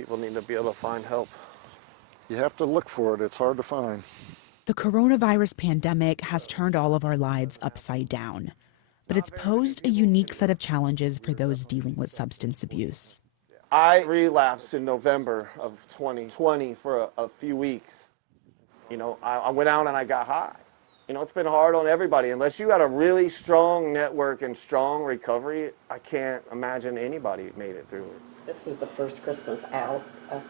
People need to be able to find help. You have to look for it. It's hard to find. The coronavirus pandemic has turned all of our lives upside down, but it's posed a unique set of challenges for those dealing with substance abuse. I relapsed in November of 2020 for a few weeks. You know, I went out and I got high. You know, it's been hard on everybody. Unless you got a really strong network and strong recovery, I can't imagine anybody made it through it. This was the first Christmas out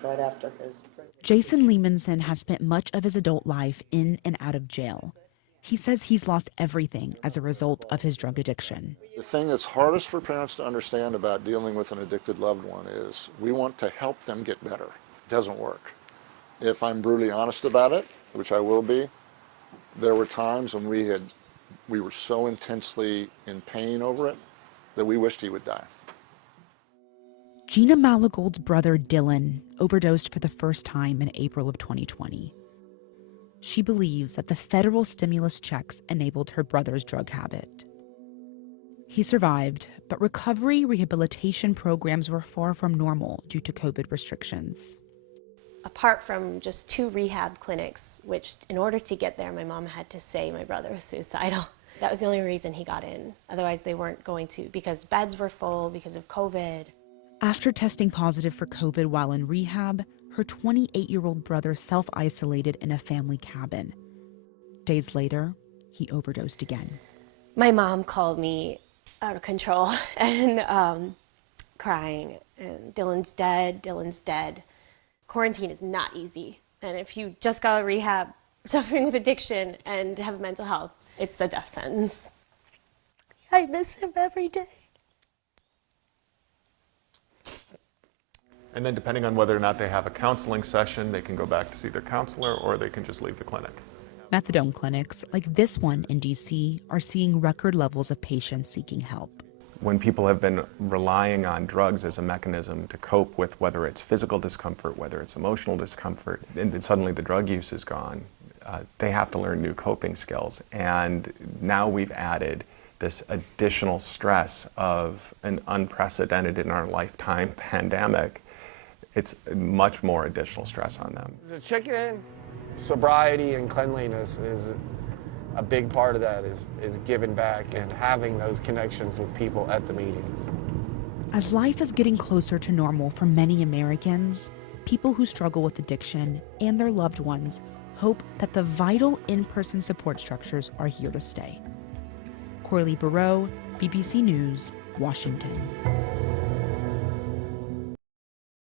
right after his. Jason Leemanson has spent much of his adult life in and out of jail. He says he's lost everything as a result of his drug addiction. The thing that's hardest for parents to understand about dealing with an addicted loved one is we want to help them get better. It doesn't work. If I'm brutally honest about it, which I will be, there were times when we were so intensely in pain over it that we wished he would die. Gina Malagold's brother Dylan overdosed for the first time in April of 2020. She believes that the federal stimulus checks enabled her brother's drug habit. He survived, but recovery rehabilitation programs were far from normal due to COVID restrictions. Apart from just 2 rehab clinics, which in order to get there, my mom had to say my brother was suicidal. That was the only reason he got in. Otherwise, they weren't going to, because beds were full because of COVID. After testing positive for COVID while in rehab, her 28-year-old brother self-isolated in a family cabin. Days later, he overdosed again. My mom called me out of control and crying, and Dylan's dead, Dylan's dead. Quarantine is not easy, and if you just got out of rehab, suffering with addiction, and have mental health, it's a death sentence. I miss him every day. And then depending on whether or not they have a counseling session, they can go back to see their counselor or they can just leave the clinic. Methadone clinics, like this one in DC, are seeing record levels of patients seeking help. When people have been relying on drugs as a mechanism to cope with whether it's physical discomfort, whether it's emotional discomfort, and then suddenly the drug use is gone, they have to learn new coping skills. And now we've added this additional stress of an unprecedented in our lifetime pandemic. It's much more additional stress on them. The chicken, sobriety and cleanliness is a big part of that, is giving back and having those connections with people at the meetings. As life is getting closer to normal for many Americans, people who struggle with addiction and their loved ones hope that the vital in-person support structures are here to stay. Coralie Barreau, BBC News, Washington.